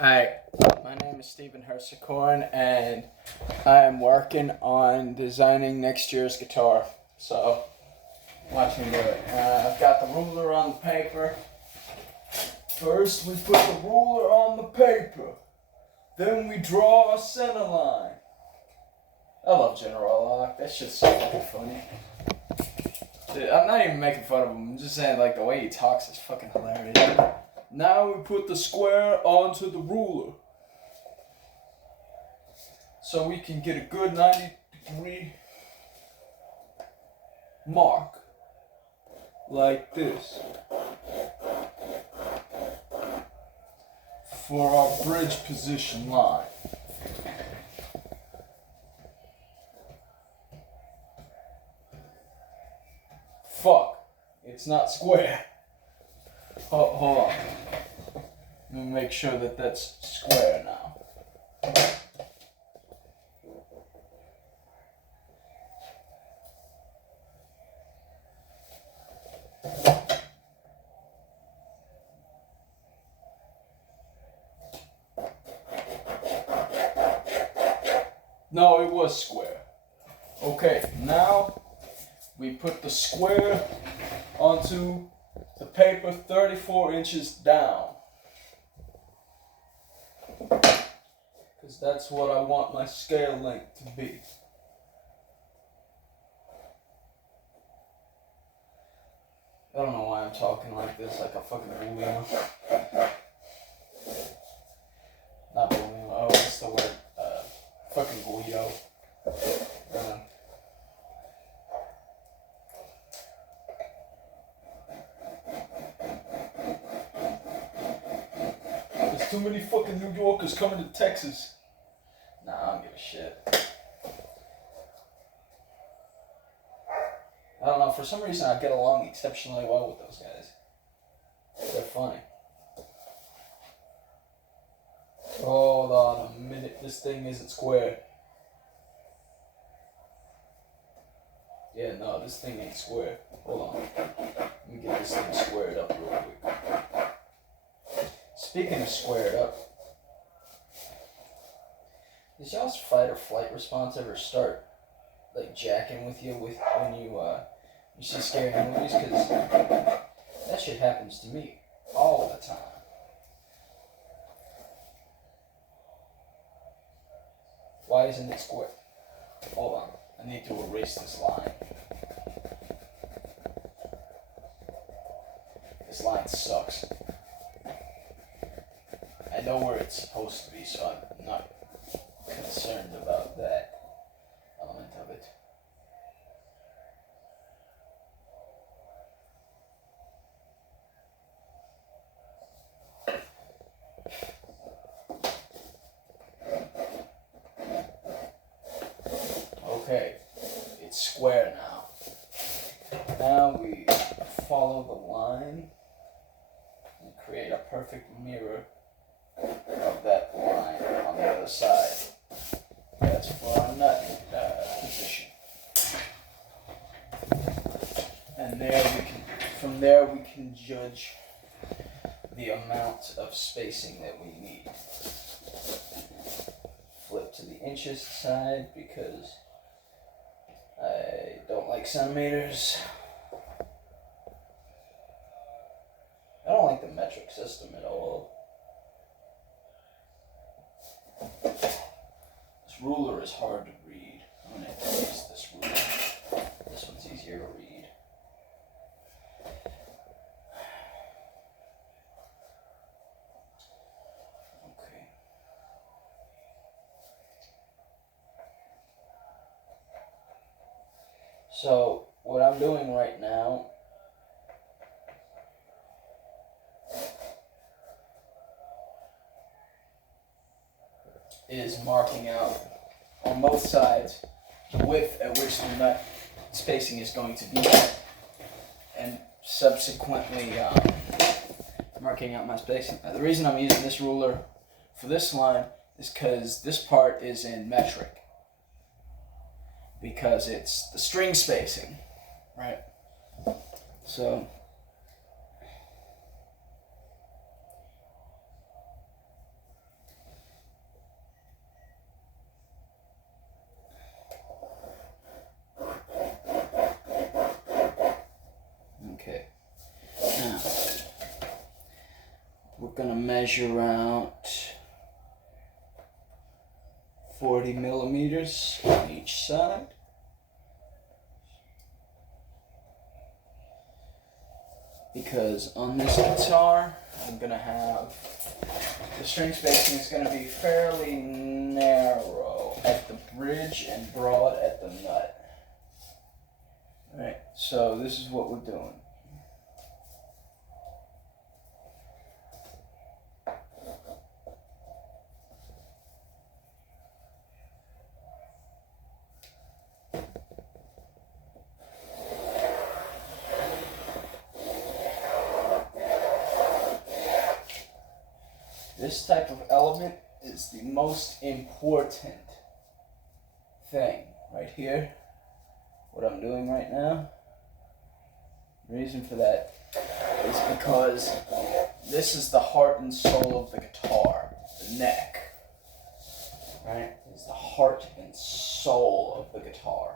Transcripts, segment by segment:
Hi, my name is Stephen Hersicorn, and I'm working on designing next year's guitar. So, watch me do it. I've got the ruler on the paper. First, we put the ruler on the paper. Then we draw a center line. I love General Locke. That shit's so fucking funny. Dude, I'm not even making fun of him. I'm just saying, like, the way he talks is fucking hilarious. Now we put the square onto the ruler, so we can get a good 90-degree mark, like this, for our bridge position line. Fuck, it's not square. Hold on. Let me make sure that that's square now. No, it was square. Okay, now we put the square onto the paper 34 inches down. Because that's what I want my scale length to be. I don't know why I'm talking like this, like a fucking Boolean. Not Boolean, oh, what's the word? Fucking Guido. There's too many fucking New Yorkers coming to Texas. Nah, I don't give a shit. I don't know, for some reason I get along exceptionally well with those guys. They're funny. Hold on a minute, this thing isn't square. Yeah, no, this thing ain't square. Hold on. Let me get this thing squared up real quick. Speaking of squared up, does y'all's fight or flight response ever start like jacking with you when you see scary movies? Because that shit happens to me all the time. Why isn't it square? Hold on, I need to erase this line. This line sucks. I know where it's supposed to be, so I'm not concerned about that element of it. Okay, it's square now. Now we follow the line and create a perfect mirror of that line on the other side. That's for our nut position. And from there we can judge the amount of spacing that we need. Flip to the inches side because I don't like centimeters. I don't like the metric system at all. This ruler is hard to read. I'm going to have to use this ruler. This one's easier to read. Okay. So, what I'm doing right now is marking out on both sides the width at which the nut spacing is going to be, and subsequently marking out my spacing. Now, the reason I'm using this ruler for this line is because this part is in metric, because it's the string spacing, right? So gonna measure out 40 millimeters on each side. Because on this guitar, I'm gonna have, the string spacing is gonna be fairly narrow at the bridge and broad at the nut. Alright, so this is what we're doing. This type of element is the most important thing right here. What I'm doing right now. The reason for that is because this is the heart and soul of the guitar. The neck, right, is the heart and soul of the guitar.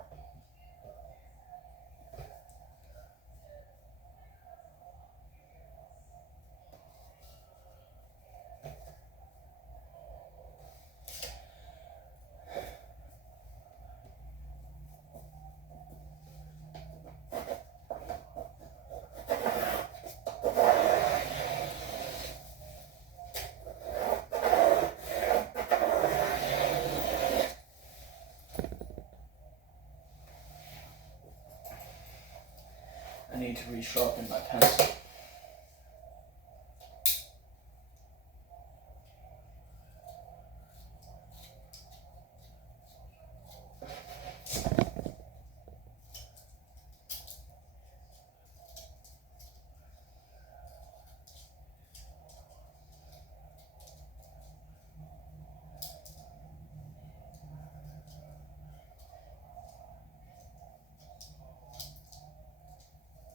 I need to resharpen my pencil.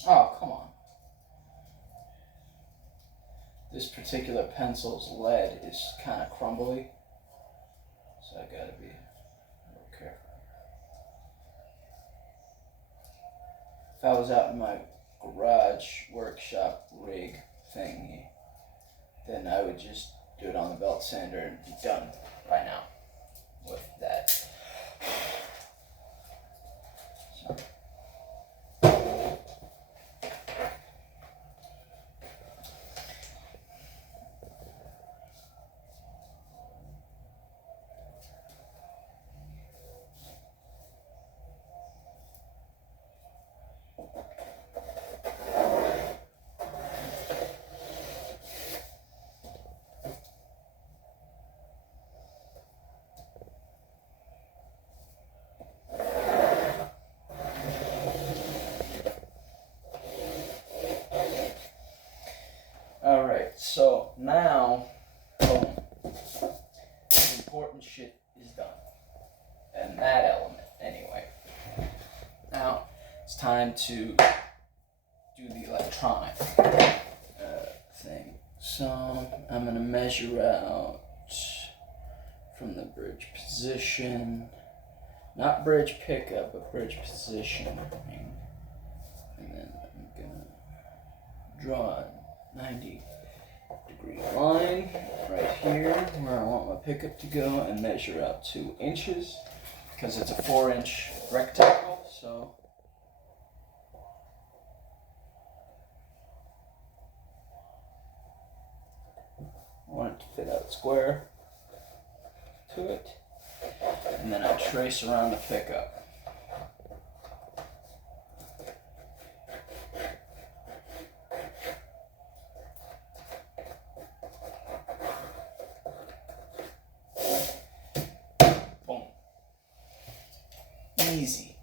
Oh, come on. This particular pencil's lead is kind of crumbly, so I gotta be a little careful. If I was out in my garage workshop rig thingy, then I would just do it on the belt sander and be done right now with that. So. Alright, so now, boom, the important shit is done. And that element, anyway. Now, it's time to do the electronic thing. So, I'm going to measure out from the bridge position, not bridge pickup, but bridge positioning. And then I'm going to draw 90-degree line right here where I want my pickup to go and measure out 2 inches because it's a 4-inch rectangle, so I want it to fit out square to it, and then I trace around the pickup. Easy.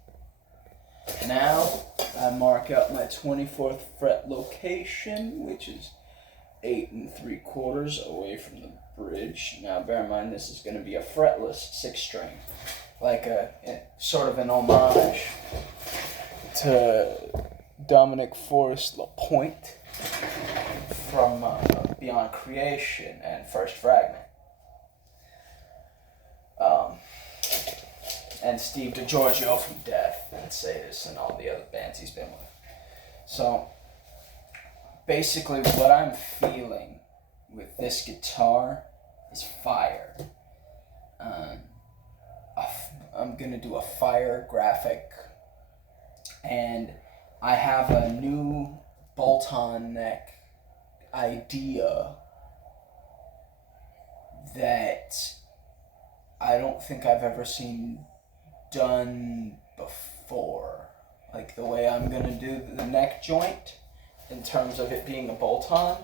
Now I mark out my 24th fret location, which is 8 3/4 away from the bridge. Now bear in mind this is going to be a fretless 6-string, like a sort of an homage to Dominic Forrest LaPointe from Beyond Creation and First Fragment. And Steve DiGiorgio from Death and Sadist and all the other bands he's been with. So basically what I'm feeling with this guitar is fire. I'm gonna do a fire graphic, and I have a new bolt-on neck idea that I don't think I've ever seen done before. Like the way I'm gonna do the neck joint in terms of it being a bolt-on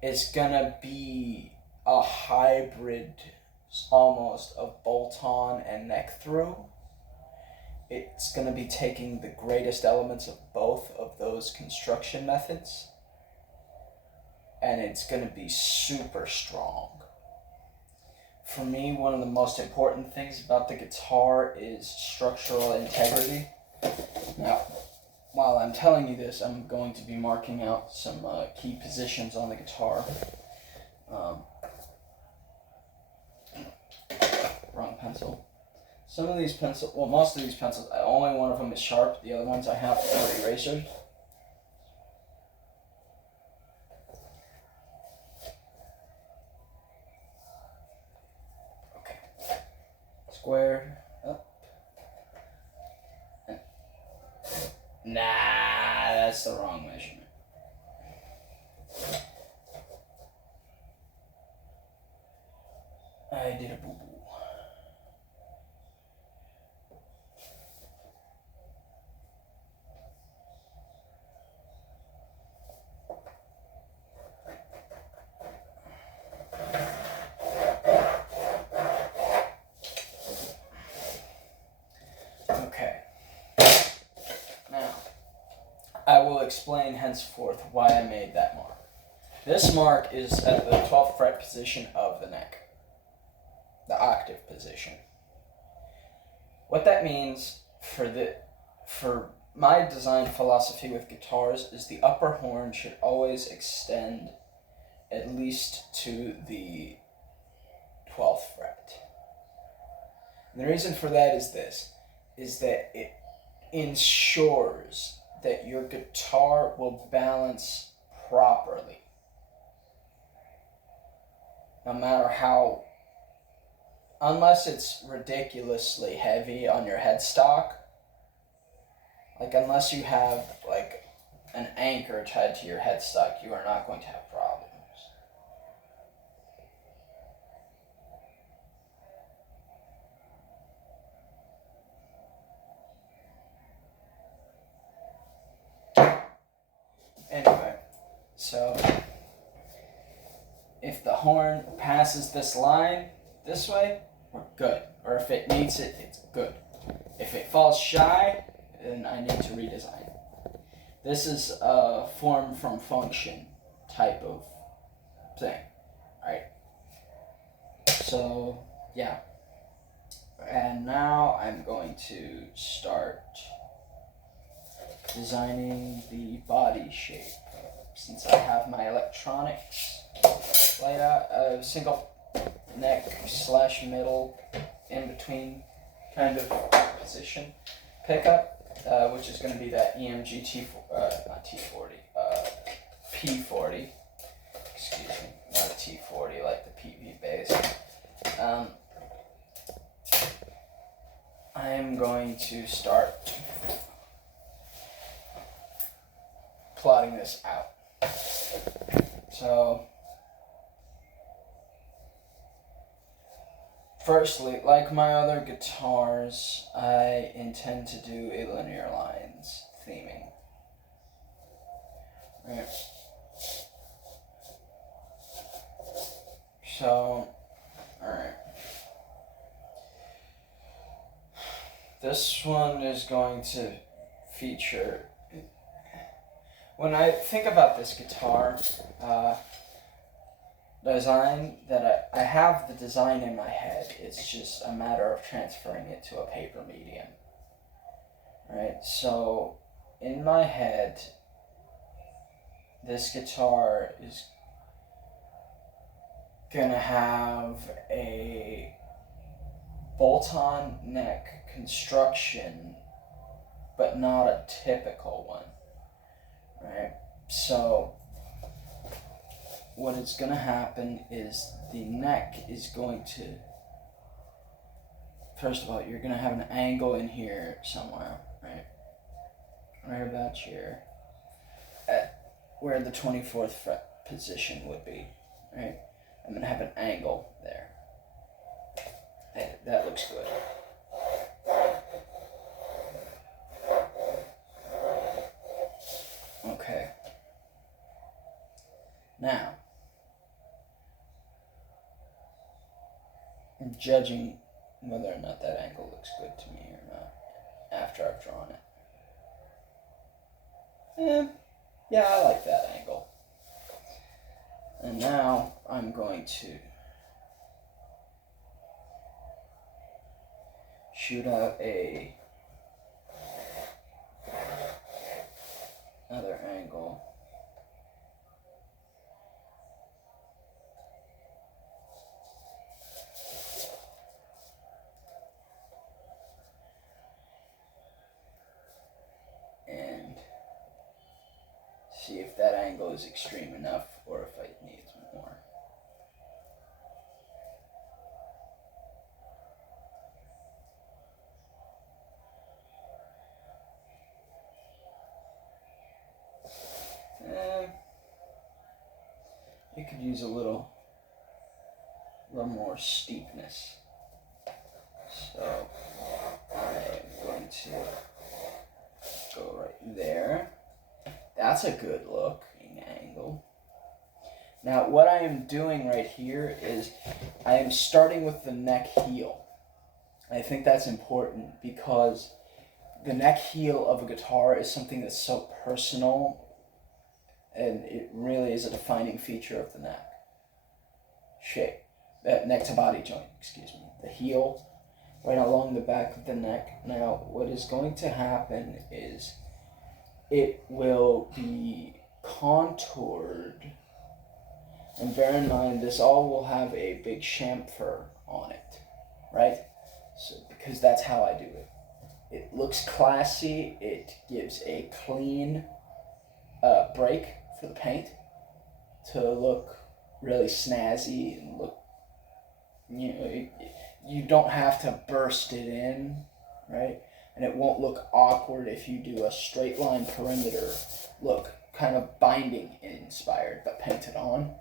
is gonna be a hybrid almost of bolt-on and neck through. It's going to be taking the greatest elements of both of those construction methods, and it's going to be super strong. For me, one of the most important things about the guitar is structural integrity. Now, while I'm telling you this, I'm going to be marking out some key positions on the guitar. Wrong pencil. Some of these pencils, well, most of these pencils, only one of them is sharp. The other ones I have are erasers. Okay. Square up. Nah, that's the wrong measurement. I did a boo-boo. Okay. Now, I will explain henceforth why I made that mark. This mark is at the 12th fret position of the neck. The octave position. What that means for my design philosophy with guitars is the upper horn should always extend at least to the 12th fret. And the reason for that is that it ensures that your guitar will balance properly. No matter how, unless it's ridiculously heavy on your headstock, like unless you have like an anchor tied to your headstock, you are not going to have problems. Anyway, so if the horn passes this line this way, we're good. Or if it meets it, it's good. If it falls shy, then I need to redesign. This is a form from function type of thing, right? So, yeah. And now I'm going to start designing the body shape. Since I have my electronics laid out, a single neck / middle in between kind of position pickup, which is going to be that EMG not T40, P40, excuse me, not a T40 like the PV bass. I'm going to start plotting this out. So, firstly, like my other guitars, I intend to do a linear lines theming. Right. So, alright. This one is going to feature, when I think about this guitar design, that I have the design in my head. It's just a matter of transferring it to a paper medium. Right? So, in my head, this guitar is gonna have a bolt-on neck construction, but not a typical one. Right? So, what is going to happen is the neck is going to, first of all, you're going to have an angle in here somewhere, right? Right about here, at where the 24th fret position would be, right? I'm going to have an angle there. Hey, that looks good. Okay. Now, I'm judging whether or not that angle looks good to me or not after I've drawn it. Yeah, I like that angle. And now I'm going to shoot out another angle. And see if that angle is extreme enough or if I need more. You could use a little more steepness. So I'm going to go right there. That's a good looking angle. Now what I am doing right here is I am starting with the neck heel. I think that's important because the neck heel of a guitar is something that's so personal, and it really is a defining feature of the neck shape, neck to body joint, excuse me. The heel right along the back of the neck. Now what is going to happen is it will be contoured, and bear in mind this all will have a big chamfer on it, right? So because that's how I do it. It looks classy, it gives a clean break for the paint to look really snazzy and look, you don't have to burst it in, right? And it won't look awkward if you do a straight line perimeter look, kind of binding inspired but painted on.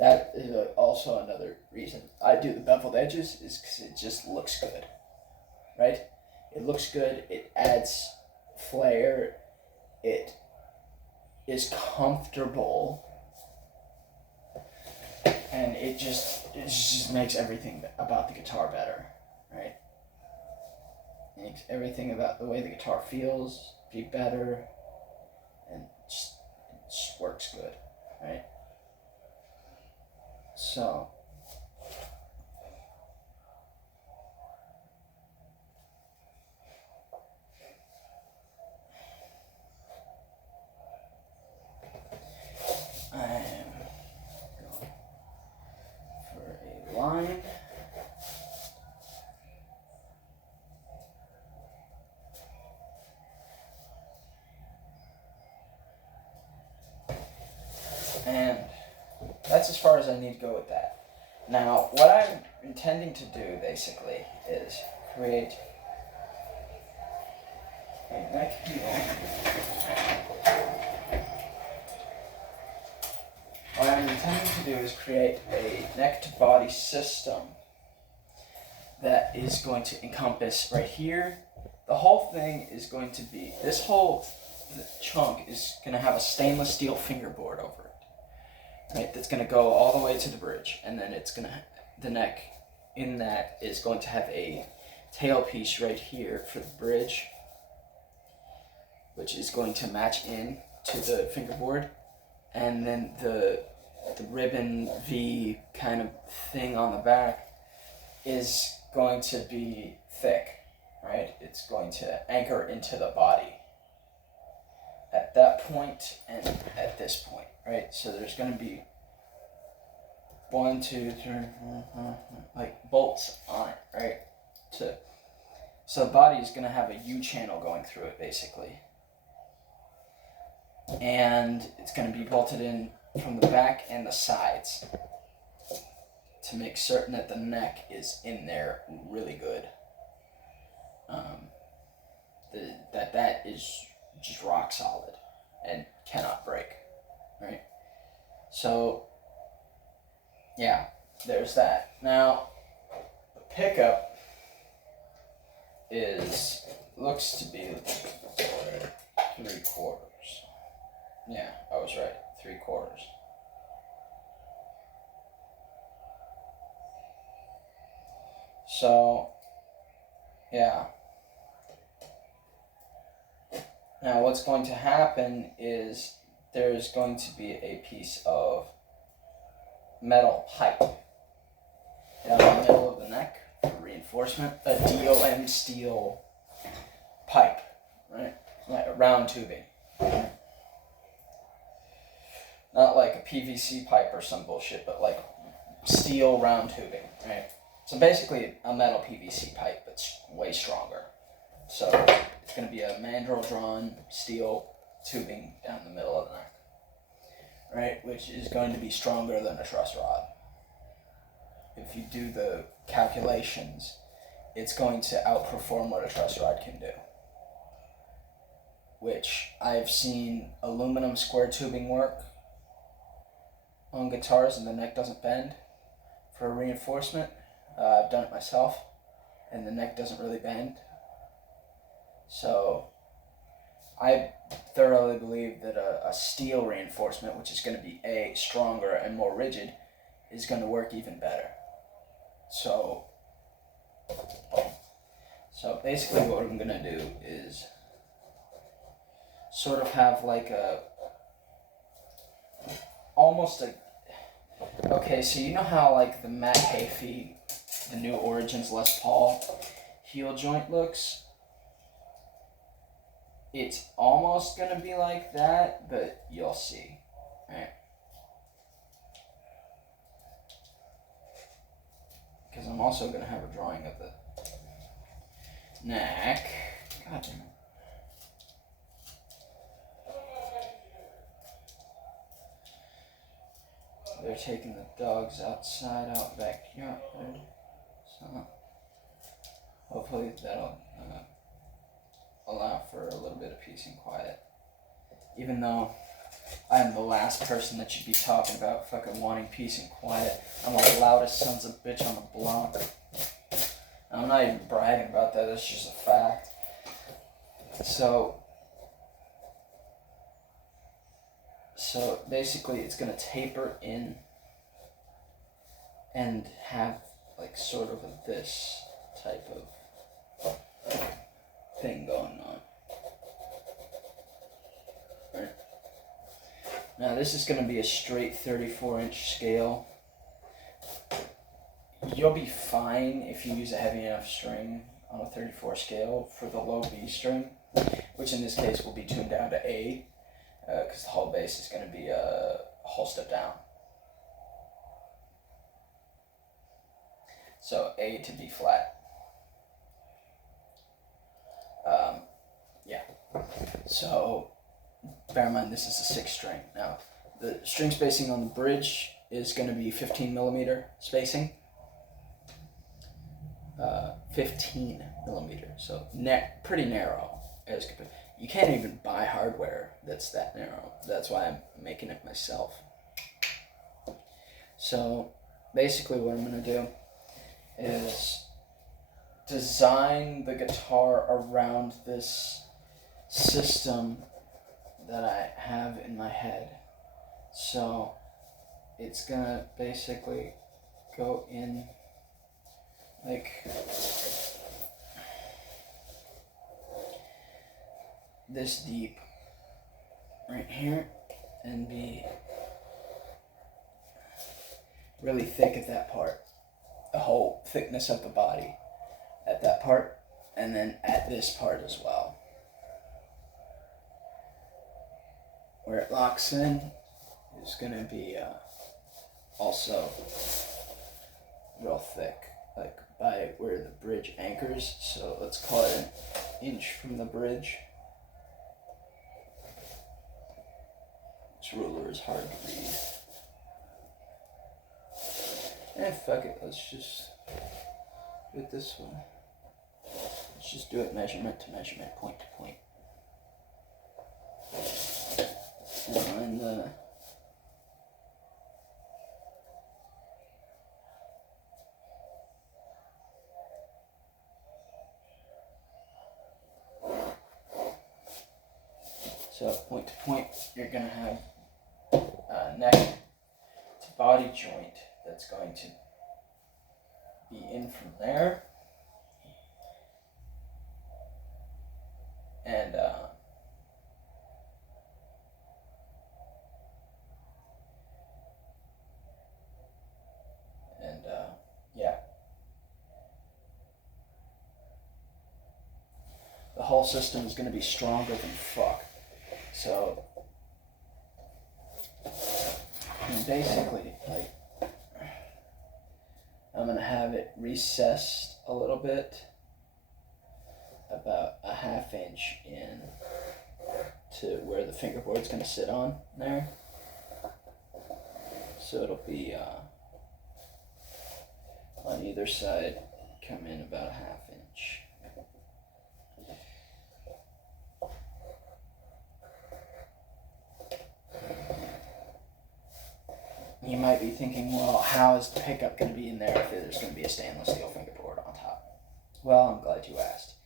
That is also another reason I do the beveled edges, is because it just looks good, right? It looks good, it adds flair, it is comfortable, and it just makes everything about the guitar better, right? It makes everything about the way the guitar feels be better, and it just works good, right? So I am going for a line. And that's as far as I need to go with that. Now, what I'm intending to do, basically, is create a neck heel. What I'm intending to do is create a neck to body system that is going to encompass right here. The whole thing is going to be, this whole chunk is going to have a stainless steel fingerboard over it, right? That's going to go all the way to the bridge, and then it's going to, the neck in that is going to have a tailpiece right here for the bridge, which is going to match in to the fingerboard, and then the ribbon V kind of thing on the back is going to be thick, right? It's going to anchor into the body at that point and at this point, right? So there's going to be 1, 2, 3, like bolts on it, right? So the body is going to have a U channel going through it, basically. And it's going to be bolted in from the back and the sides to make certain that the neck is in there really good. That is just rock solid and cannot break, right? So, yeah, there's that. Now, the pickup looks to be 3/4. Yeah, I was right, 3/4. So, yeah. Now what's going to happen is there's going to be a piece of metal pipe down the middle of the neck for reinforcement, a DOM steel pipe, right? Like a round tubing. Not like a PVC pipe or some bullshit, but like steel round tubing, right? So basically a metal PVC pipe, but way stronger. So it's going to be a mandrel drawn steel tubing down the middle of the neck, right? Which is going to be stronger than a truss rod. If you do the calculations, it's going to outperform what a truss rod can do. Which I've seen aluminum square tubing work on guitars and the neck doesn't bend for reinforcement. I've done it myself and the neck doesn't really bend. So I thoroughly believe that a steel reinforcement, which is going to be stronger and more rigid, is going to work even better. So basically what I'm going to do is sort of have like okay, so you know how like the Matt Heafy, the New Origins Les Paul heel joint looks? It's almost going to be like that, but you'll see, right? Because I'm also going to have a drawing of the neck. God damn it. They're taking the dogs outside, out backyard. So hopefully that'll allow for a little bit of peace and quiet. Even though I'm the last person that should be talking about fucking wanting peace and quiet. I'm the loudest sons of bitch on the block. I'm not even bragging about that, that's just a fact. So basically it's going to taper in and have like sort of this type of thing going on. Right. Now this is going to be a straight 34-inch scale. You'll be fine if you use a heavy enough string on a 34 scale for the low B string, which in this case will be tuned down to A, because the whole bass is going to be a whole step down. So A to B flat. Yeah. So bear in mind this is a 6 string. Now the string spacing on the bridge is going to be 15 millimeter spacing. 15 millimeter, so pretty narrow as compared. You can't even buy hardware that's that narrow. That's why I'm making it myself. So basically what I'm going to do is design the guitar around this system that I have in my head. So it's going to basically go in like this deep right here and be really thick at that part, the whole thickness of the body at that part, and then at this part as well. Where it locks in is going to be also real thick, like by where the bridge anchors. So let's call it an inch from the bridge. This ruler is hard to read. And fuck it, let's just do it this way. Let's just do it measurement to measurement, point to point. And line so point to point, you're gonna have a neck to body joint that's going to be in from there. And yeah, the whole system is going to be stronger than fuck. So basically, like, I'm going to have it recessed a little bit, about a ½ inch in to where the fingerboard's going to sit on there. So it'll be on either side, come in about a ½ inch. You might be thinking, well, how is the pickup going to be in there if there's going to be a stainless steel fingerboard on top? Well, I'm glad you asked.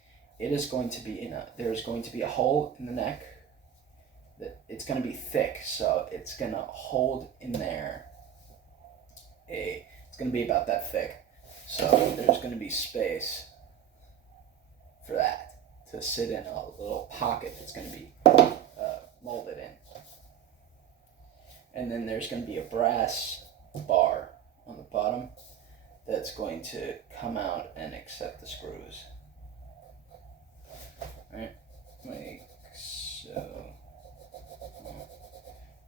It is going to be there's going to be a hole in the neck. It's going to be thick, so it's going to hold in there. It's going to be about that thick. So there's going to be space for that to sit in a little pocket that's going to be molded in. And then there's going to be a brass bar on the bottom that's going to come out and accept the screws. Right? Like so.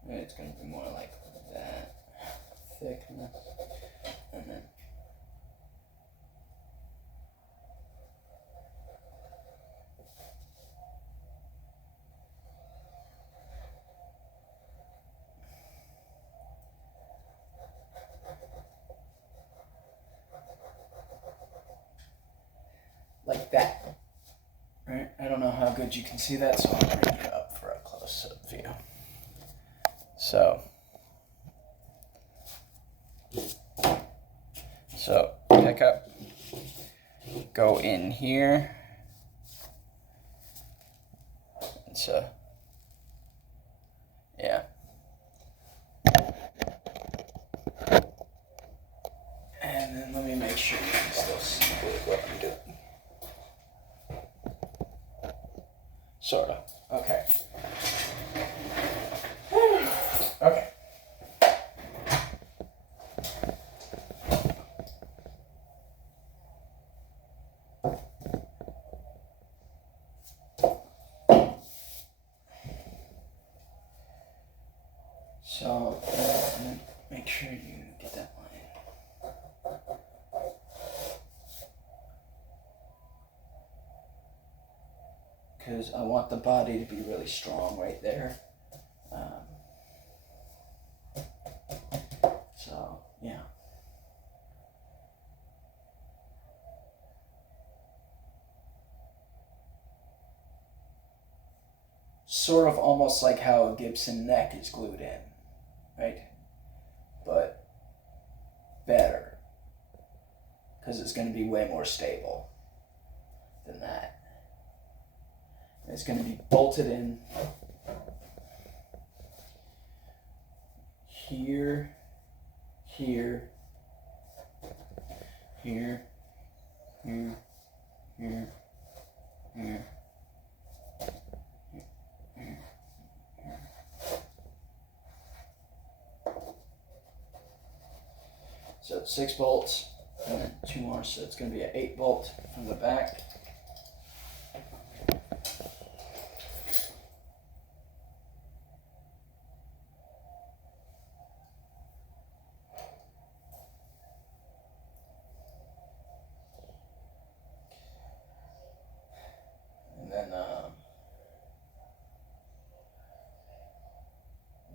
It's going to be more like that thickness. And then like that. Right? I don't know how good you can see that, so I'll bring it up for a close-up view. So pick up, go in here. So yeah. And then let me make sure you can still see what I'm doing. Sort of. Okay. Okay. So make sure you get that line. Because I want the body to be really strong right there. So, yeah. Sort of almost like how a Gibson neck is glued in, right? But better. Because it's going to be way more stable than that. And it's going to be bolted in here, here, here, here, here, here, here. So it's 6 bolts and then 2 more, so it's going to be an 8 bolt from the back.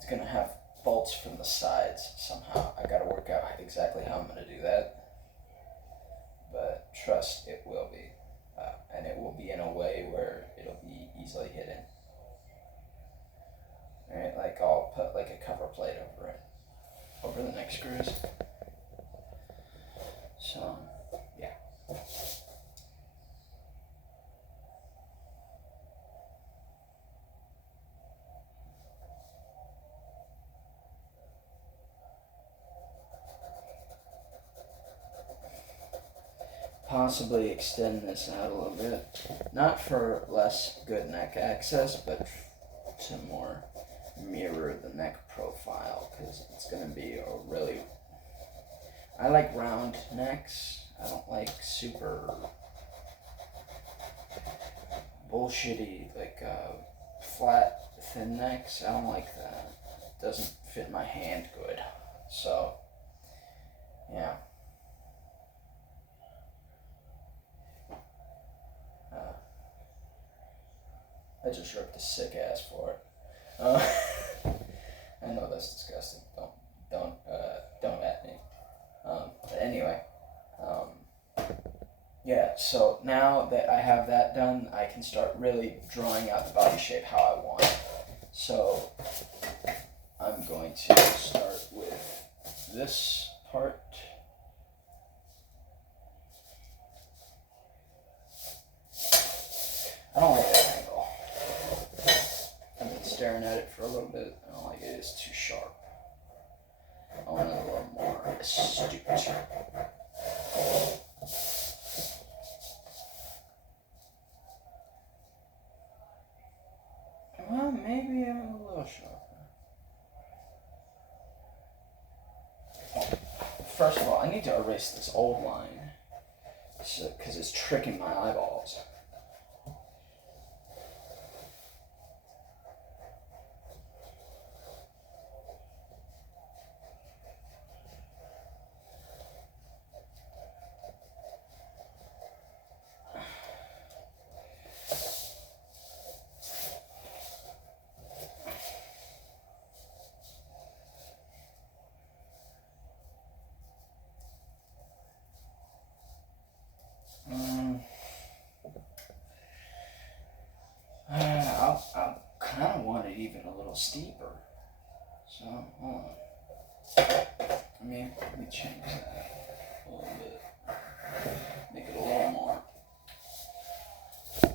gonna have bolts from the sides somehow. I gotta work out exactly how I'm gonna do that. But trust, it will be. And it will be in a way where it'll be easily hidden. Alright, like I'll put like a cover plate over it, over the neck screws. So, yeah. Possibly extend this out a little bit. Not for less good neck access, but to more mirror the neck profile, because it's going to be a really... I like round necks. I don't like super bullshitty, like flat, thin necks. I don't like that. It doesn't fit my hand good. So, yeah. I just ripped a sick ass for it. I know that's disgusting. Don't at me. But anyway, yeah. So now that I have that done, I can start really drawing out the body shape how I want. So I'm going to start with this part. I don't like that angle. I've been staring at it for a little bit. I don't like it. It's too sharp. I want it a little more astute. Well, maybe I'm a little sharper. First of all, I need to erase this old line because it's tricking my eyeballs. I kind of want it even a little steeper. So, hold on. Let me change that a little bit. Make it a little more.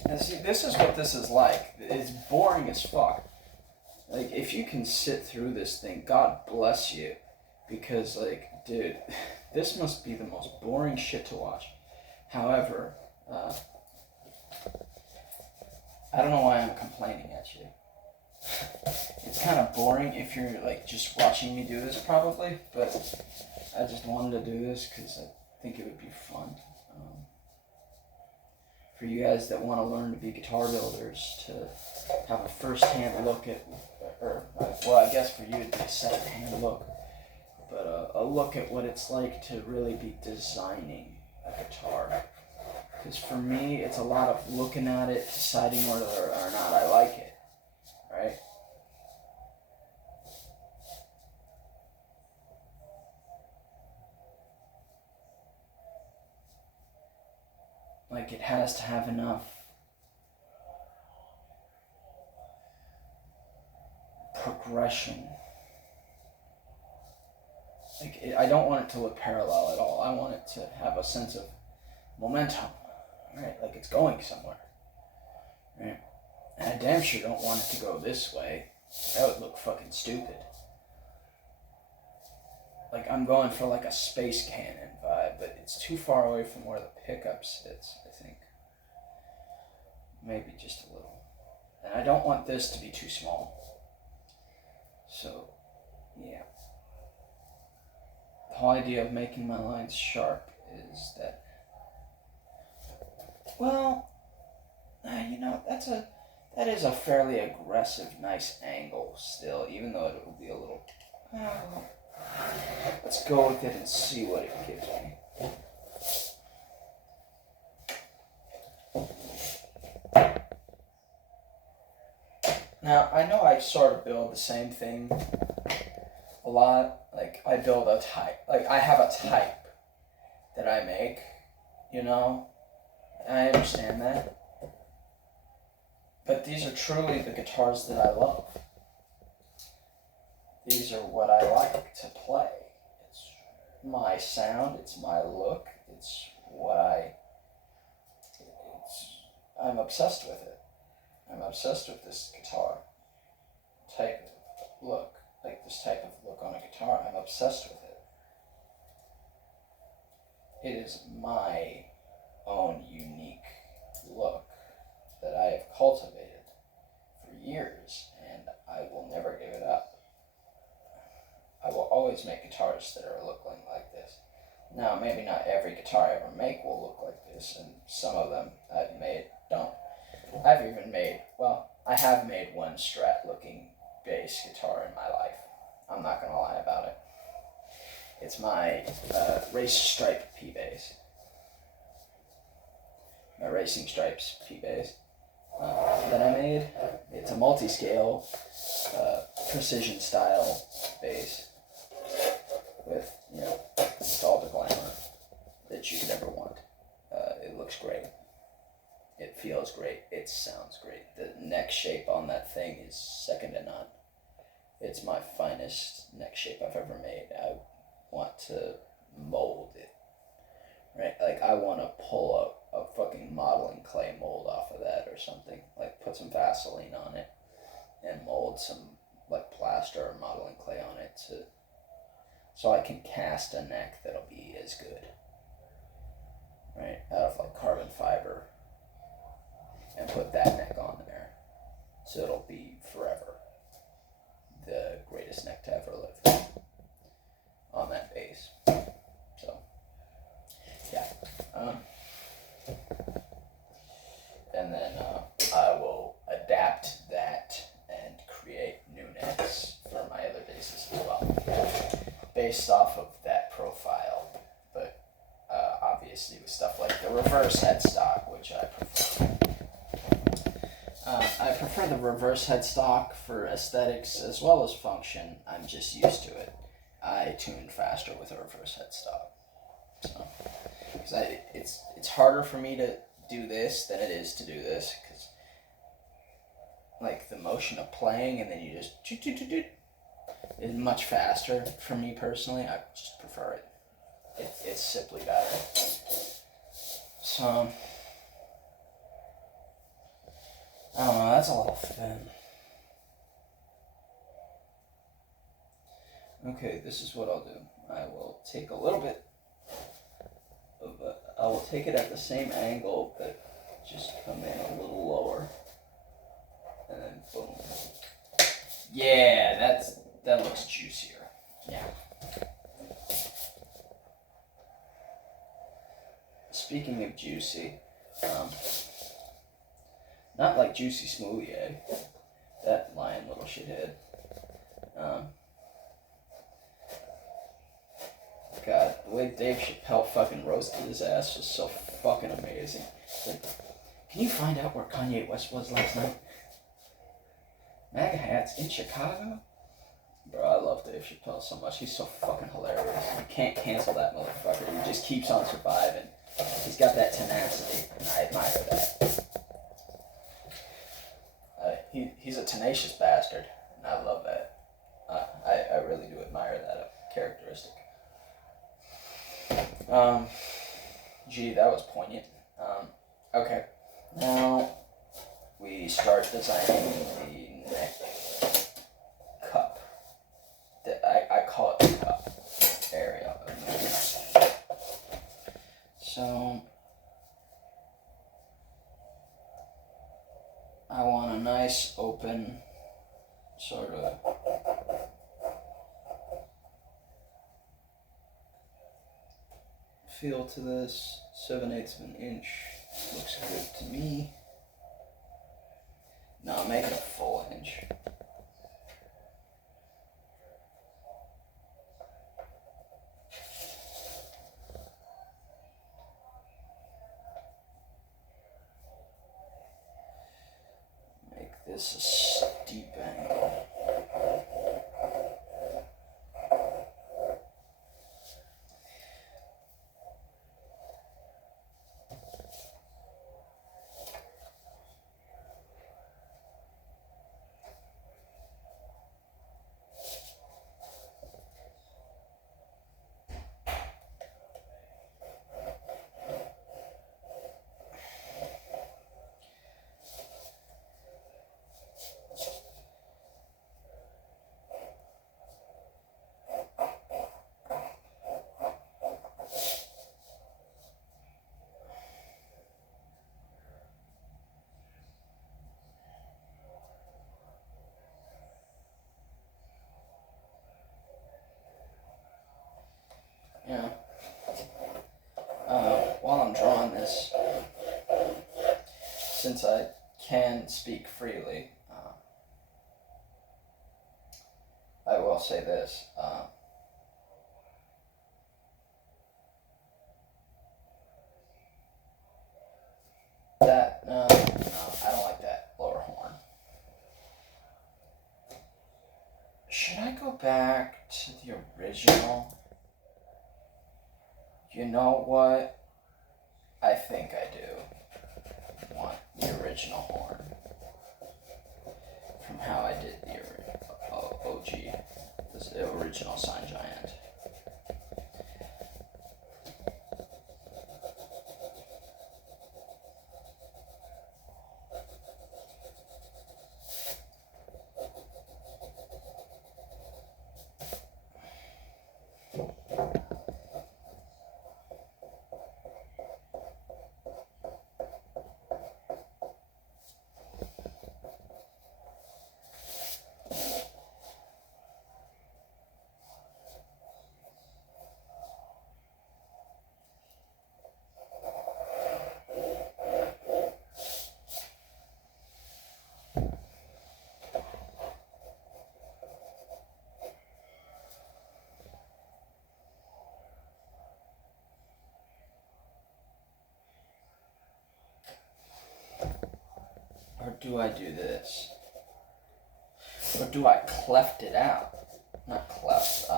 And see, this is what this is like. It's boring as fuck. Like, if you can sit through this thing, God bless you. Because, like, dude, this must be the most boring shit to watch. However, I don't know why I'm complaining at you. It's kind of boring if you're like just watching me do this probably, but I just wanted to do this because I think it would be fun. For you guys that want to learn to be guitar builders, to have a first-hand look at, or well, I guess for you it'd be a second-hand look, but a look at what it's like to really be designing a guitar. Because for me, it's a lot of looking at it, deciding whether or not I like it, right? Like, it has to have enough progression. Like, I don't want it to look parallel at all. I want it to have a sense of momentum. Right, like it's going somewhere. Right? And I damn sure don't want it to go this way. That would look fucking stupid. Like I'm going for like a space cannon vibe, but it's too far away from where the pickup sits, I think. Maybe just a little. And I don't want this to be too small. So, yeah. The whole idea of making my lines sharp is that, well, you know, that is a fairly aggressive, nice angle still, even though it will be a little, let's go with it and see what it gives me. Now, I know I've sort of build the same thing a lot. Like, I build a type. Like, I have a type that I make, you know? I understand that. But these are truly the guitars that I love. These are what I like to play. It's my sound, it's my look, it's what I'm obsessed with it. I'm obsessed with this guitar type of look, like this type of look on a guitar. I'm obsessed with it. It is my own unique look that I have cultivated for years, and I will never give it up. I will always make guitars that are looking like this. Now, maybe not every guitar I ever make will look like this, and some of them I've made don't. I have made one Strat looking bass guitar in my life. I'm not gonna lie about it. It's my Race Stripe P bass. My Racing Stripes P bass that I made. It's a multi-scale, precision style bass with, you know, all the glamour that you could ever want. It looks great. It feels great. It sounds great. The neck shape on that thing is second to none. It's my finest neck shape I've ever made. I want to mold it, right? Like, I want to pull a fucking modeling clay mold off of that or something. Like, put some Vaseline on it and mold some, like, plaster or modeling clay on it so I can cast a neck that'll be as good, right? Out of, like, carbon fiber, and put that neck on there, so it'll be forever the greatest neck to ever live on that bass. So, yeah. And then I will adapt that and create new necks for my other basses as well, based off of that profile, but obviously with stuff like the reverse headstock, which I prefer. I prefer the reverse headstock for aesthetics as well as function. I'm just used to it. I tune faster with a reverse headstock. So, because it's harder for me to do this than it is to do this, because, like, the motion of playing and then you just is much faster for me personally. I just prefer it. It's simply better. So, I don't know, that's a little thin. Okay, this is what I'll do. I will take a little bit of I will take it at the same angle, but just come in a little lower. And then boom. Yeah, that looks juicier. Yeah. Speaking of juicy, not like Juicy Smoothie Egg, that lying little shithead. God, the way Dave Chappelle fucking roasted his ass was so fucking amazing. Like, can you find out where Kanye West was last night? MAGA hats in Chicago? Bro, I love Dave Chappelle so much. He's so fucking hilarious. You can't cancel that motherfucker. He just keeps on surviving. He's got that tenacity, and I admire that. He's a tenacious bastard, and I love that. I really do admire that characteristic. Gee, that was poignant. Okay, now we start designing the neck cup. I call it the cup area of the neck. So, I want a nice open sort of feel to this. 7/8 of an inch looks good to me. No, I'm making a full inch. Make this a steep angle. since I can speak freely, I will say this. No, I don't like that lower horn. Should I go back to the original? You know what? I think I do want the original horn from how I did the OG, the original Sign Giant. Or do I do this? Or do I cleft it out? Not cleft,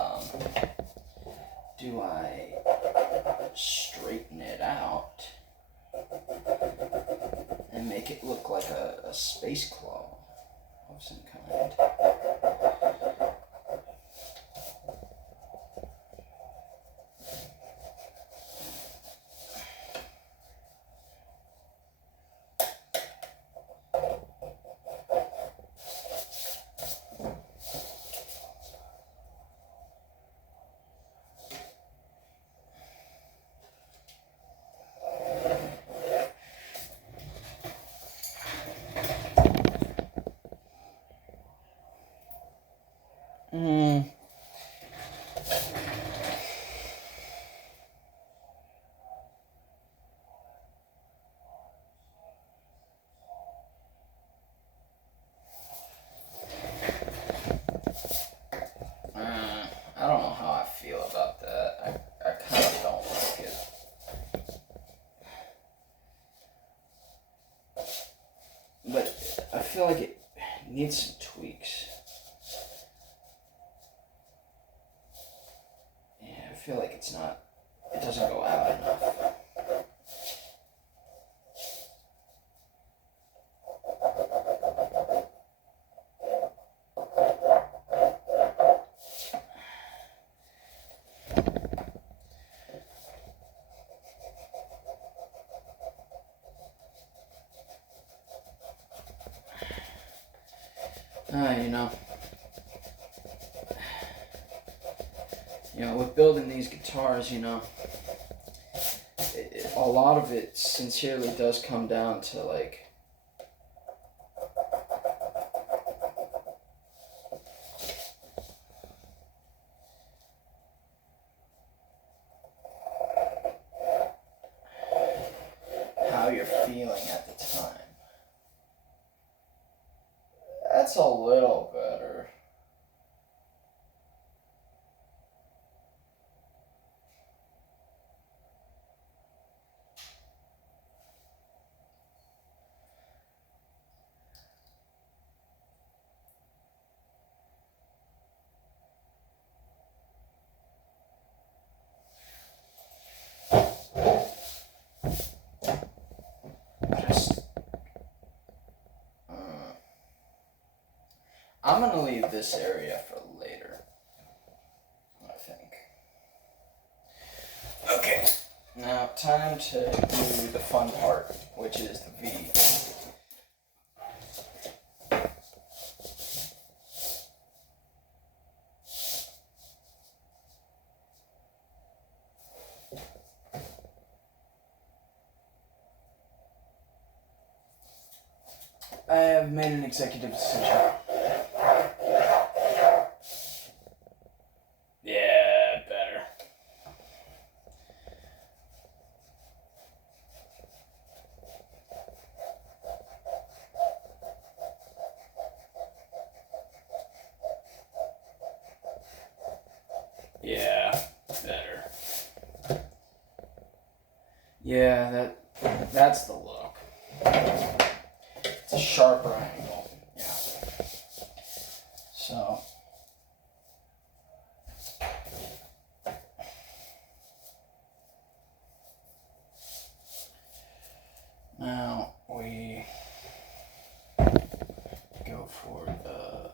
do I straighten it out and make it look like a space claw of some kind? I don't know how I feel about that. I kind of don't like it. But I feel like it needs some tweaks. Yeah, I feel like it doesn't go out enough. With building these guitars, a lot of it sincerely does come down to like how you're feeling at the time. That's a little better. I'm gonna leave this area for later, I think. Okay, now time to do the fun part, which is the V. I have made an executive decision. Yeah, better. Yeah, that's the look. It's a sharper angle. Yeah. So now we go for the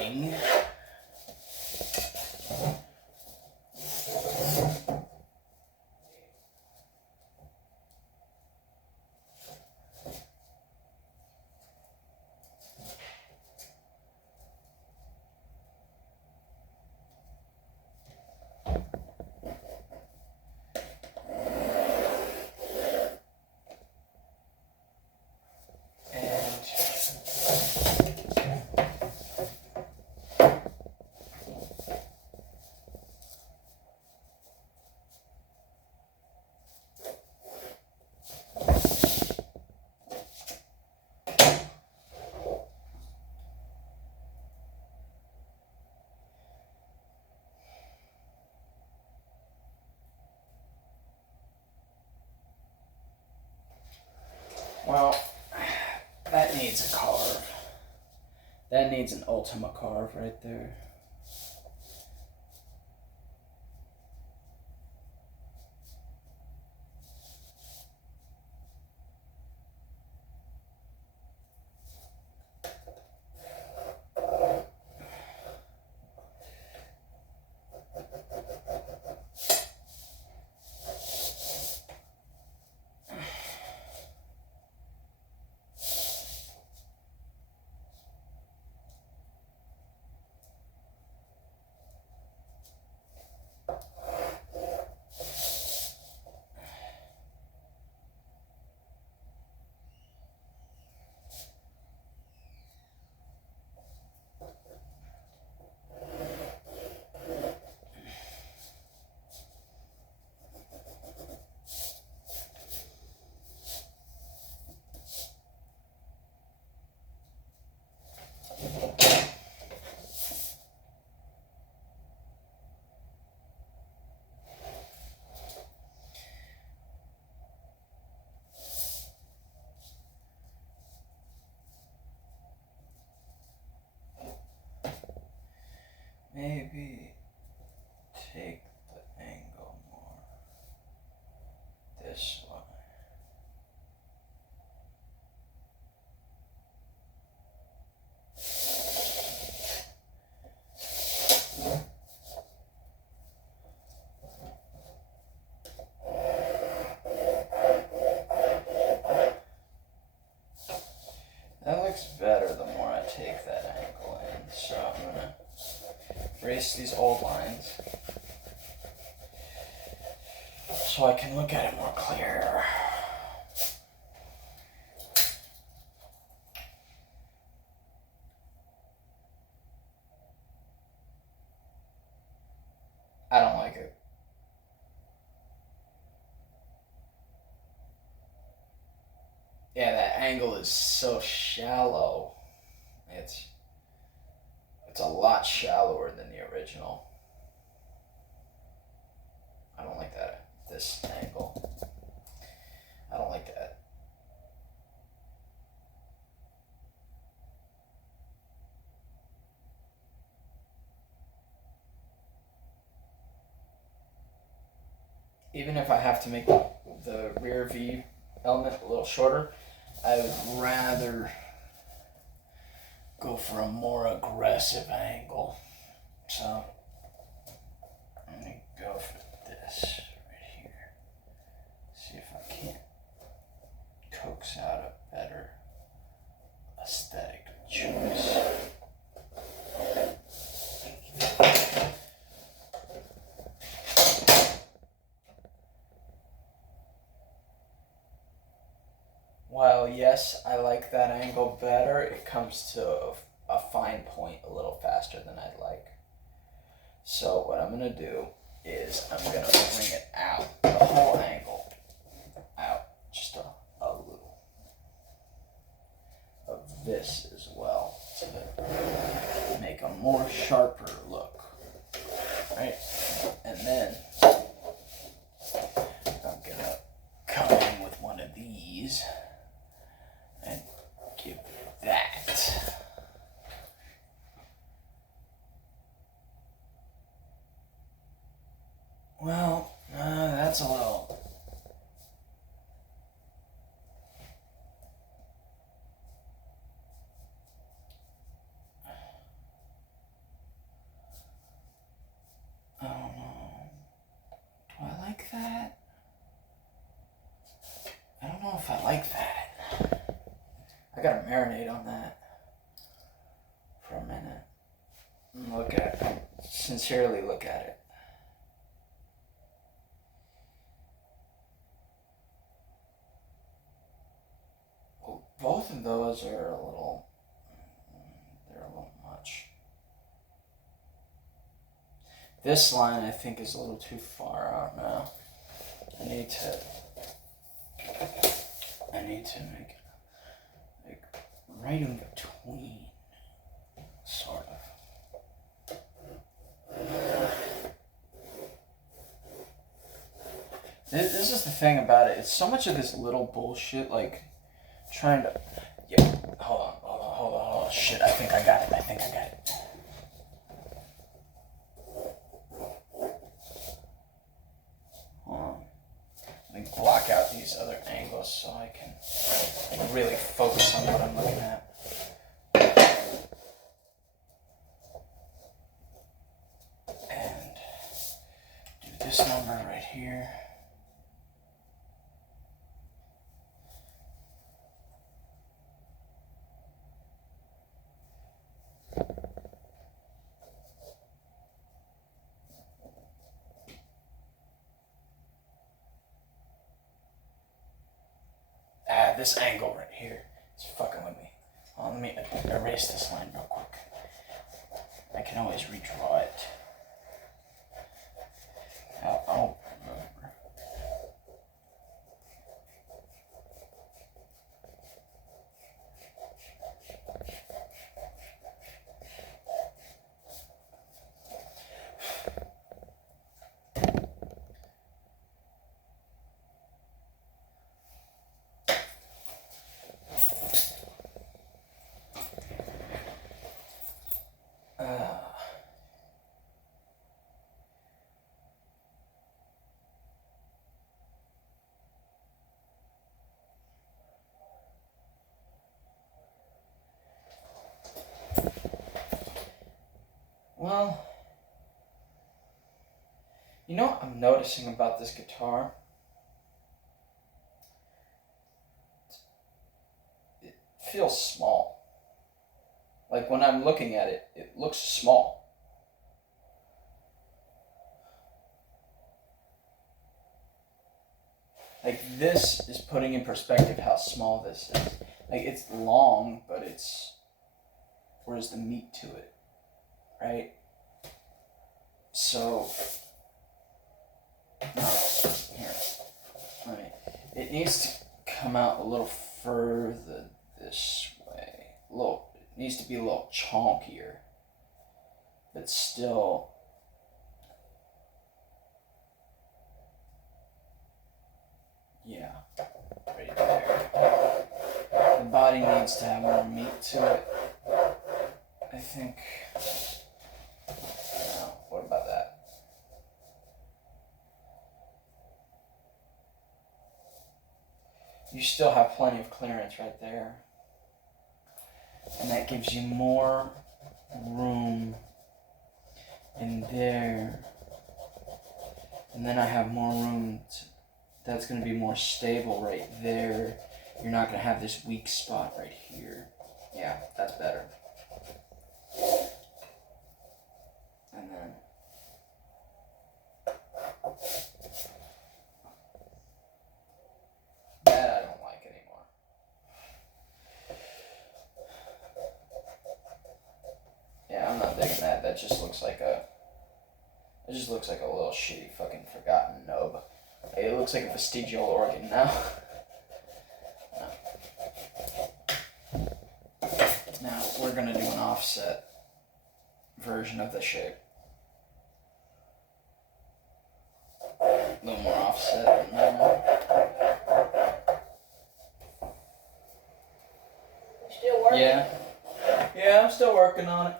wing. Well, that needs a carve. That needs an Ultima carve right there. Maybe take the angle more this way. That looks better the more I take that angle in, so I'm gonna erase these old lines so I can look at it more clear. I don't like it. Yeah, that angle is so shallow. It's a lot shallower than the original. I don't like that, this angle. I don't like that. Even if I have to make the rear V element a little shorter, I would rather go for a more aggressive angle. So I'm gonna go for this right here. See if I can't coax out a better aesthetic choice. While yes, I like that angle better, it comes to a fine point a little faster than I'd like. So what I'm gonna do is I'm gonna bring it out, the whole angle out, just a little of this as well. to make a more sharper look, right? And then I'm gonna come in with one of these and give that. Well, that's a little. I don't know. Do I like that? I don't know if I like that. I gotta marinate on that for a minute. And look at it. Sincerely look at it. Well, both of those are a little, they're a little much. This line I think is a little too far out now. I need to make like right in between, sort of. This is the thing about it. It's so much of this little bullshit, like trying to. Yeah, hold on. Shit, I think I got it. Hold on. Let me block out these other angles so I can really focus on what I'm looking at. And do this number right here. This angle right here is fucking with me. Let me erase this line real quick. I can always redraw it. I'll remember. Well, you know what I'm noticing about this guitar? It feels small. Like when I'm looking at it, it looks small. Like this is putting in perspective how small this is. Like it's long, but where's the meat to it, right? So, it needs to come out a little further this way. It needs to be a little chonkier, but still. Yeah, right there. The body needs to have more meat to it. I think. What about that? You still have plenty of clearance right there. And that gives you more room in there. And then I have more room that's going to be more stable right there. You're not going to have this weak spot right here. Yeah, that's better. And then that I don't like anymore. Yeah, I'm not digging that. That just looks like a little shitty fucking forgotten knob. It looks like a vestigial organ now. Now we're going to do an offset version of the shape. A little more offset than that. You still working? Yeah. Yeah, I'm still working on it.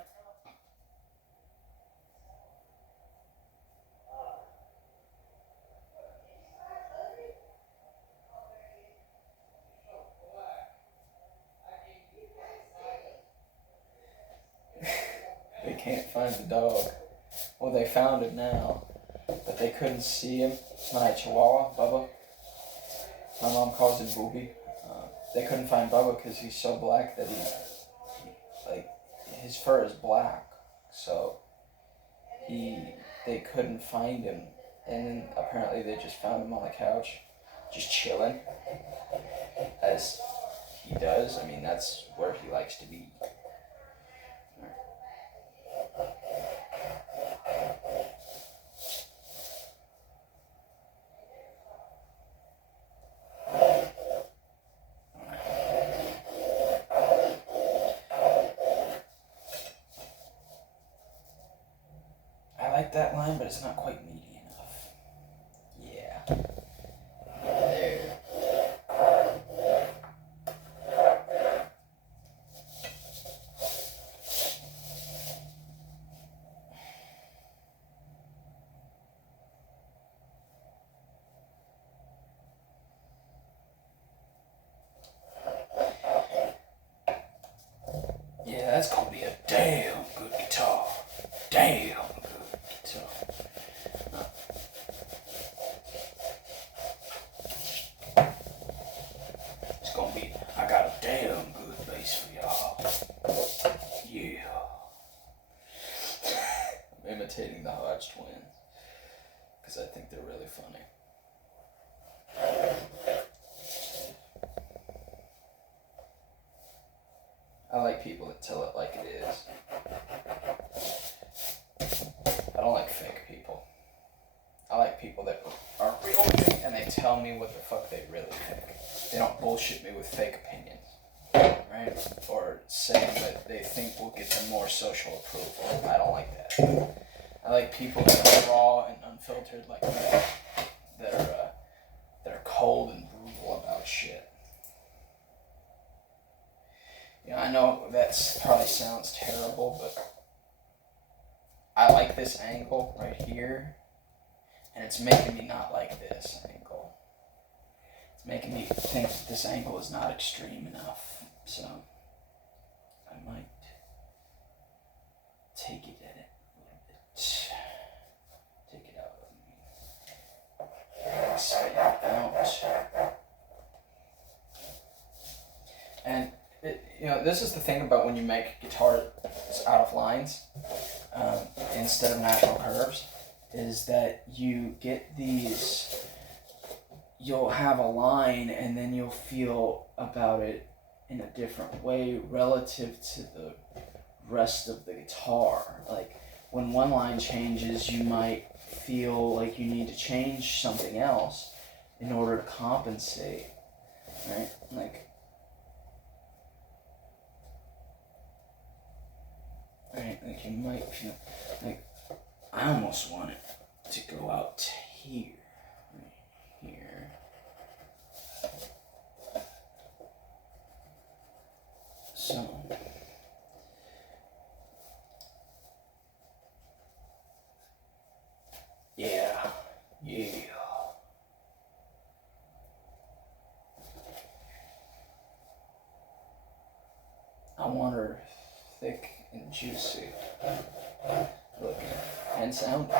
They can't find the dog. Well, they found it now, but they couldn't see him. My Chihuahua, Bubba. My mom calls him Booby. They couldn't find Bubba because he's so black that like, his fur is black. So they couldn't find him, and then apparently they just found him on the couch, just chilling, as he does. I mean, that's where he likes to be. I like that line, but it's not quite meaty enough. Yeah. There. Yeah, that's gonna be a damn good guitar. Damn good guitar. It's gonna be, I got a damn good bass for y'all. Yeah. I'm imitating the Hodge twins because I think they're really funny. I like people that tell it like it is. I don't like fake people. I like people that are real and they tell me what the fuck they really think. They don't bullshit me with fake opinions, right? Or saying that they think will get them more social approval. I don't like that. I like people that are raw and unfiltered like me, that are cold and brutal about shit. Yeah, I know that probably sounds terrible, but I like this angle right here, and it's making me not like this angle. It's making me think that this angle is not extreme enough, so I might take it at it a little bit. Take it out. Expand out. And this is the thing about when you make guitars out of lines instead of natural curves, is that you get these, you'll have a line and then you'll feel about it in a different way relative to the rest of the guitar. Like when one line changes, you might feel like you need to change something else in order to compensate, right? Like you might feel like I almost want it to go out to here, right here. So yeah. I want her thick and juicy looking and sounding.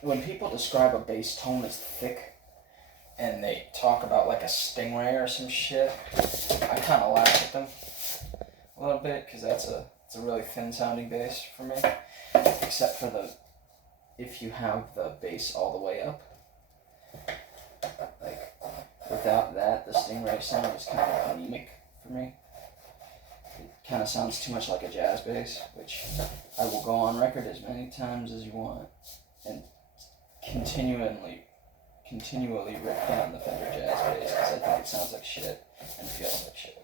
When people describe a bass tone as thick and they talk about like a stingray or some shit, I kind of laugh at them a little bit because it's a really thin sounding bass for me, except for if you have the bass all the way up. Like without that, the stingray sound is kind of anemic for me. It kind of sounds too much like a jazz bass, which I will go on record as many times as you want and continually rip down the Fender jazz bass because I think mic sounds like shit and feels like shit.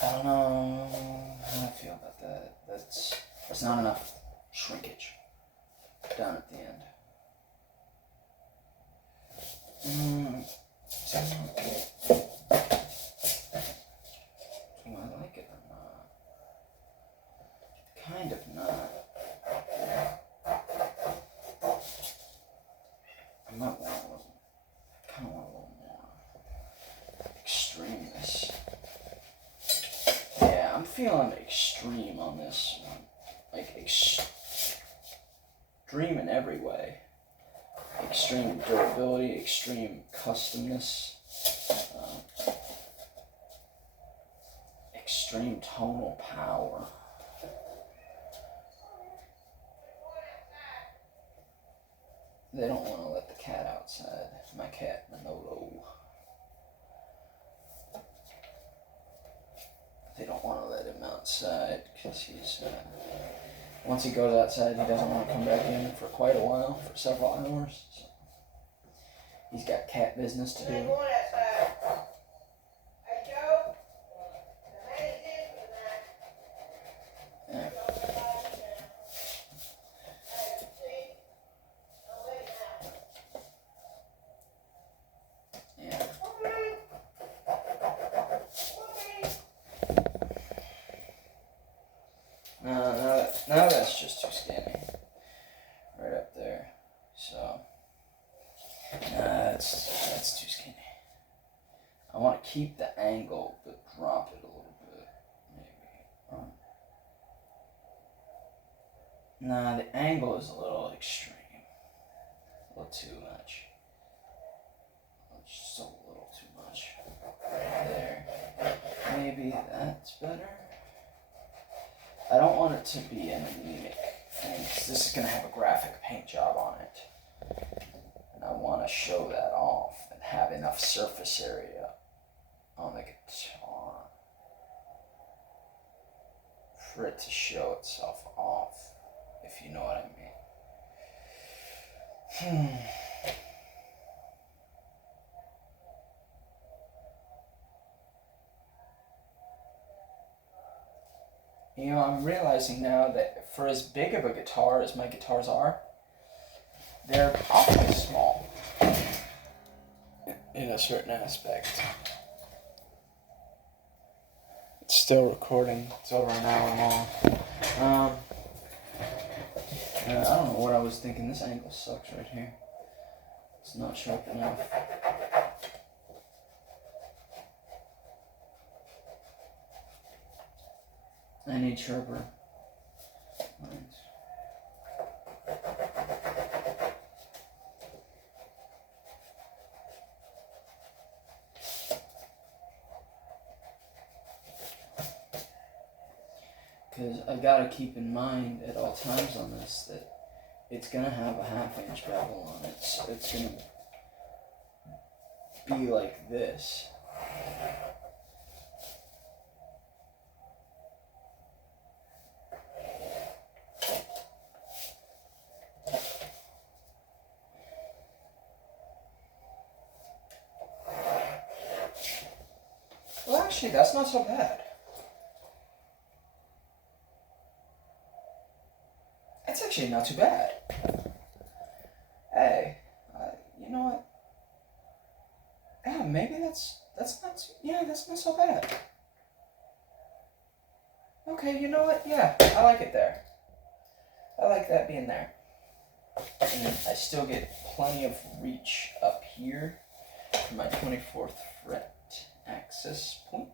I don't know how I feel about that. There's not enough shrinkage down at the end. Do I like it or not? Kind of not. I might want a little, kind of want a little more extremeness. Yeah, I'm feeling extreme on this one. Like extreme in every way. Extreme durability, extreme customness, extreme tonal power. They don't want to let the cat outside. My cat, Manolo. They don't want to let him outside because he's, once he goes outside, he doesn't want to come back in for quite a while, for several hours. So he's got cat business to do. Going outside. Hey, Joe. The man is in for the night. Yeah. Yeah. No, that's just too skinny. Right up there. So, that's too skinny. I want to keep the angle, but drop it a little bit, maybe. Nah, the angle is a little extreme. A little too much. Just a little too much. There. Maybe that's better. I don't want it to be an anemic thing, because this is going to have a graphic paint job on it. And I want to show that off and have enough surface area on the guitar for it to show itself off, if you know what I mean. You know, I'm realizing now that for as big of a guitar as my guitars are, they're awfully small in a certain aspect. It's still recording. It's over an hour long. I don't know what I was thinking. This angle sucks right here. It's not sharp enough. I need sharper lines. Because I gotta keep in mind at all times on this that it's gonna have a 1/2 inch bevel on it. So it's gonna be like this. Well, actually, that's not so bad. It's actually not too bad. Hey, you know what? Yeah, maybe that's not so bad. Okay, you know what? Yeah, I like it there. I like that being there. And I still get plenty of reach up here for my 24th fret access point.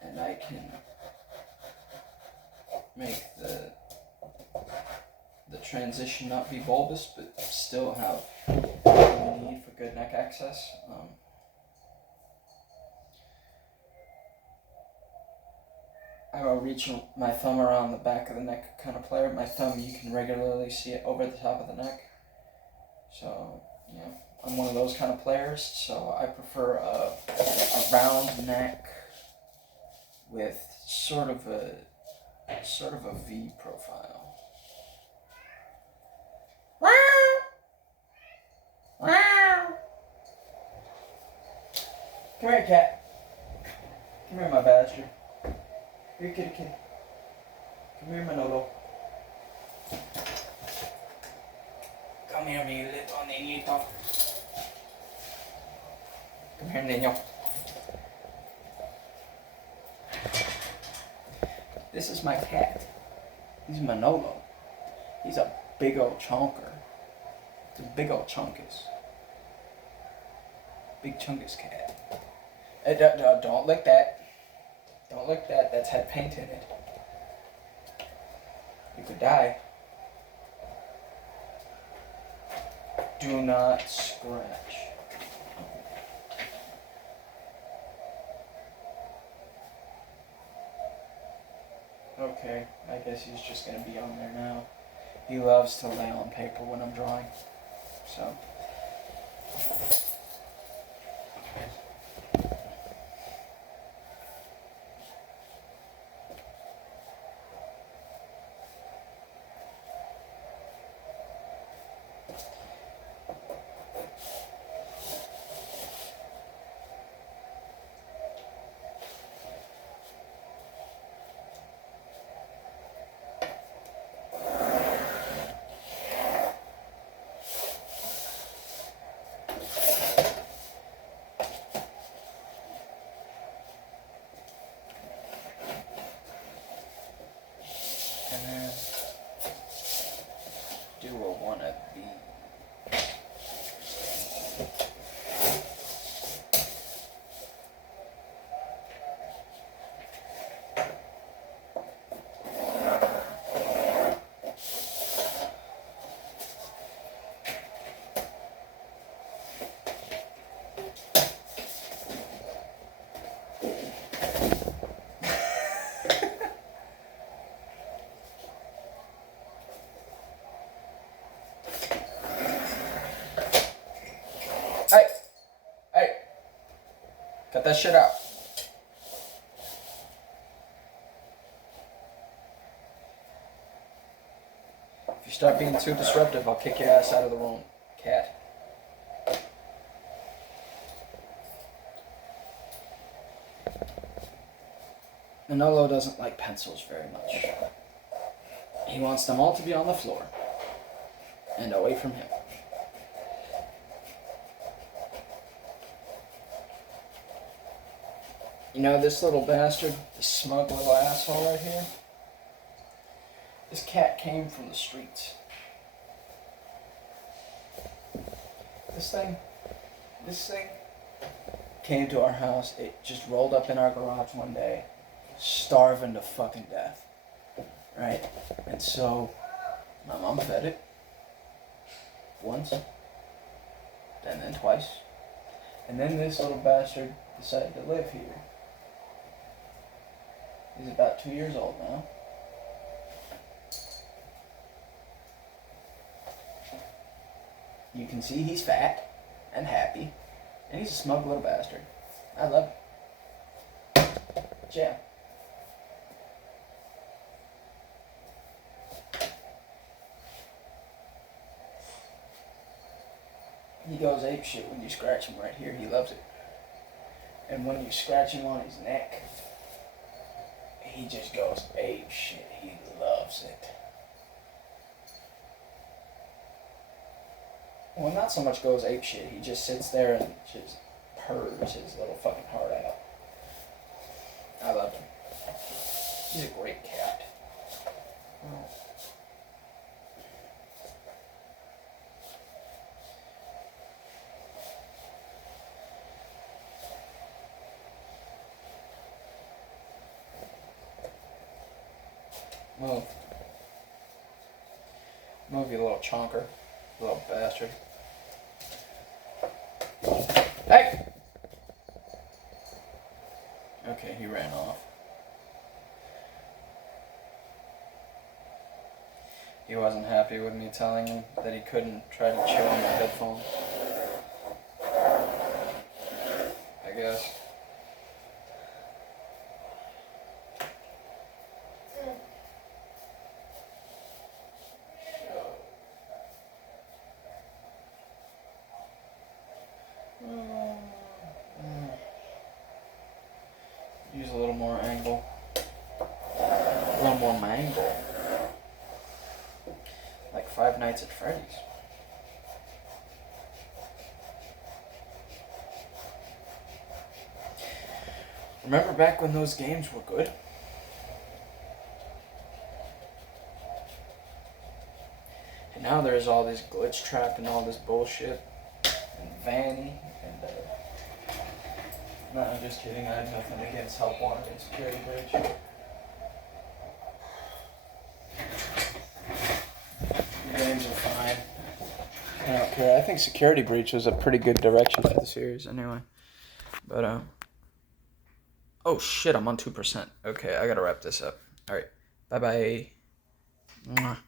And I can make the transition not be bulbous, but still have what we need for good neck access. I will reach my thumb around the back of the neck kind of player. My thumb, you can regularly see it over the top of the neck. So, yeah. I'm one of those kind of players, so I prefer a round neck with sort of a V profile. Come here, cat. Come here, my bastard. Here, kitty, kitty. Come here, Manolo. Come here, mi little niñito. Come here, niño. This is my cat. He's Manolo. He's a big old chonker. It's a big old chunkus. Big chunkus cat. Don't lick that. Don't lick that. That's had paint in it. You could die. Do not scratch. Okay, I guess he's just gonna be on there now. He loves to lay on paper when I'm drawing. So. And then do one of these. Hey! Hey! Cut that shit out. If you start being too disruptive, I'll kick your ass out of the room, cat. Manolo doesn't like pencils very much. He wants them all to be on the floor and away from him. You know this little bastard, this smug little asshole right here? This cat came from the streets. This thing came to our house. It just rolled up in our garage one day, starving to fucking death. Right? And so, my mom fed it. Once. And then twice. And then this little bastard decided to live here. He's about 2 years old now. You can see he's fat and happy, and he's a smug little bastard. I love him. Jam. He goes ape shit when you scratch him right here. He loves it. And when you scratch him on his neck, he just goes ape shit. He loves it. Well, not so much goes ape shit. He just sits there and just purrs his little fucking heart out. I love him. He's a great cat. Move. Move, you little chonker. Little bastard. Hey! Okay, he ran off. He wasn't happy with me telling him that he couldn't try to chew on my headphones. guess. Use a little more angle. A little more mangle. Like Five Nights at Freddy's. Remember back when those games were good? And now there's all this glitch trap and all this bullshit. And Vanny and no, I'm just kidding. I have nothing against help wanted and security breach. The games are fine. I don't care. I think security breach was a pretty good direction for the series anyway. But oh shit, I'm on 2%. Okay, I gotta wrap this up. Alright. Bye bye.